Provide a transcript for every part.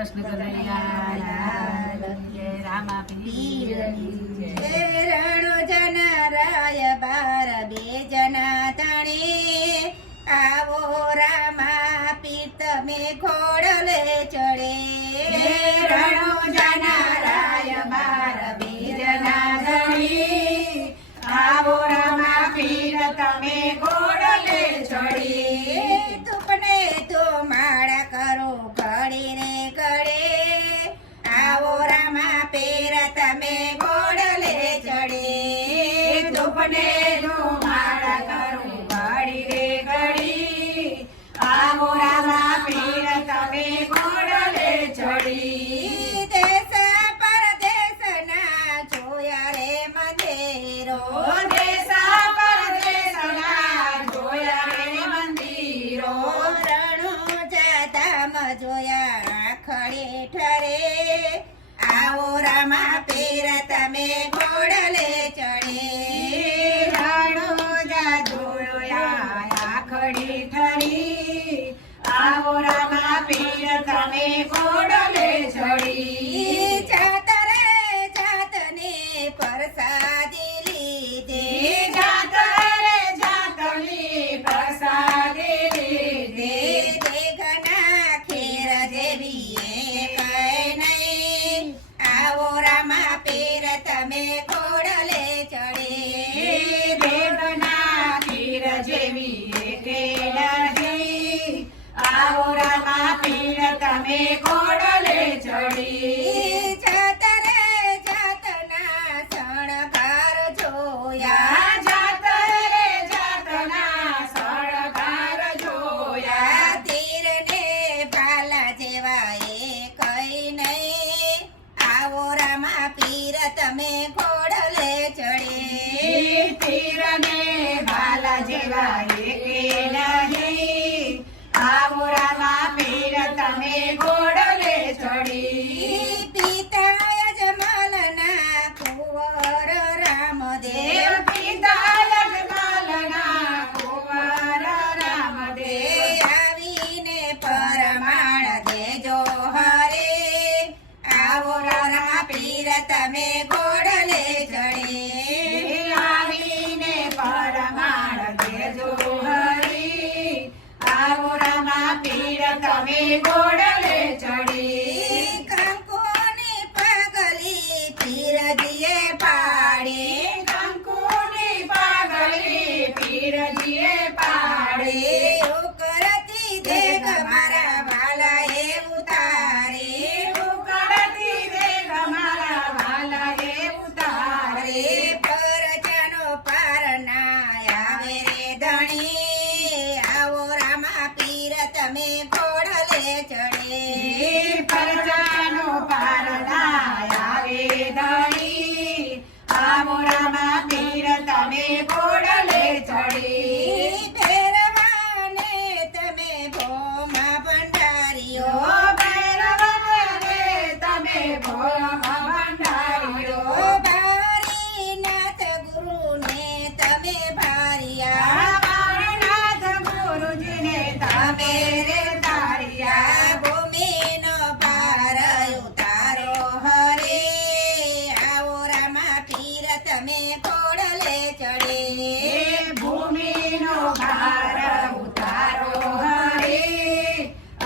કૃષ્ણ કનૈયા લાલ જય રામા પીરની જય રણુજના રાય બાર બે જના ધણી આવો રામા પીર તમે ઘોડલે ચડે રણુજના રાય બાર બે જના ધણી આવો રામા પીર તમે ઘોડલે ચડી તુપને તો માળા કરો ઘડી રે ઘડે આવો રામા પીર તમે ઘોડલે ચડે તુપને તો માળા કરું ઘડી રે ઘડી આવો રામા પીર તમે ઘોડલે ચડી દેશ પરદેશના જોયા રે મંદિરો દેશા પરદેશના જોયા રે મંદિરો રણુજા ધામ જોયા ખડે ઠરે આવો રામા પીર તમે ઘોડલે ચડે રણુજા જોયા આખડી ઠરી આવો રામા પીર તમે ઘોડલે ચડી જાતરે જાતને પ્રસાદી લીધે જાત રે જાતની પ્રસાદી લીધે દેગના ખેર દેવીએ કઈ નહીં આવો રામા પીર તમે ઘોડલે ચડે દેવના ખીર જેવી કે નહીં આવો રામા પીર તમે ઘોડલે ચડી જાતરે જાતના શણગાર જોયા જાત રે જાતના સળગાર જોયા તીરને ભાલા જેવા એ કઈ નહીં આવો રામા પીર તમે ઘોડલે ચડે તીરને ભાલા જેવા એકે નહીં આવો રામા પીર તમે ઘોડલે ચડી પિતા યજમાલના કુંવર રામદેવ દેવ પિતા યજમાલના કુંવર રામદેવ આવીને પરમાણ દેજો હરે આવો રામા પીર તમે ઘોડલે ચડે આવીને પરમાણ દેજો હરી આવો રામા પીર તમે ઘોડલે ચડી કંકુની પગલી પીરજીએ પાડી કંકુની પાઘડી પીરજીએ પાડી કરતી દેખ મારા વાલા એ ઉતારી ઉકળતી દેખ મારા વાલા એ ઉતારે પરજાનો પાર ના આવે રે ધણી આવો રામા પીર તમે ઘોડલે ચડે પરજાનો પાર ના આવે ધણી આવો રામા પીર તમે ઘોડલે ચડી ફેરવાને તમે ભોમા ભંડારીઓ ભૈરવને તમે ભોળા ભંડારીઓ ભારીનાથ ગુરુને તમે ભારિયા નાથ ગુરુજીને તમે રે તારિયા ભૂમિનો ભાર ઉતારો હરે આવો રામા પીર તમે ઘોડલે ચડે ભૂમિનો ભાર ઉતારો હરે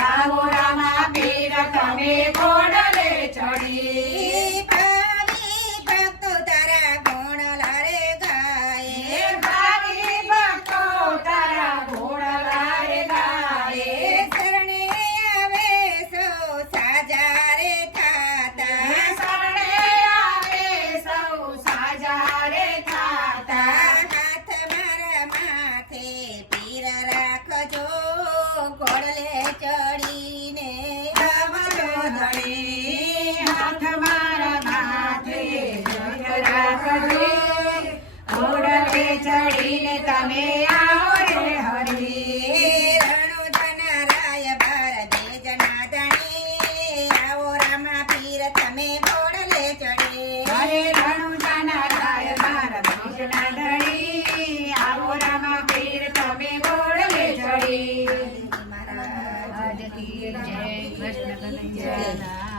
આવો રામા પીર તમે ઘોડલે ચડી ભાવી ભક્તો તારા ગુણ લારે ગાય ભાવી ભક્તો તારા ઘોડલા રે ગાય શરણે આવે સૌ સાજા રે થાતા શરણે આવે સૌ સાજા રે થાતા હાથ મારા માથે પીર રાખજો ઘોડલે ચડીને આવજો ધણી હાથ મારા માથે જોઈ રાખજો ઘોડલે ચડીને તમે આવો રે હરી રણુજના રાય બાર બે જના ધણી આવો રામા પીર તમે ઘોડલે ચડે હરે રણુજાના રાય મારા બીજના ધણી આવો રામા પીર તમે ઘોડલે ચડી મહારાજ જય કૃષ્ણ કનૈયા રામ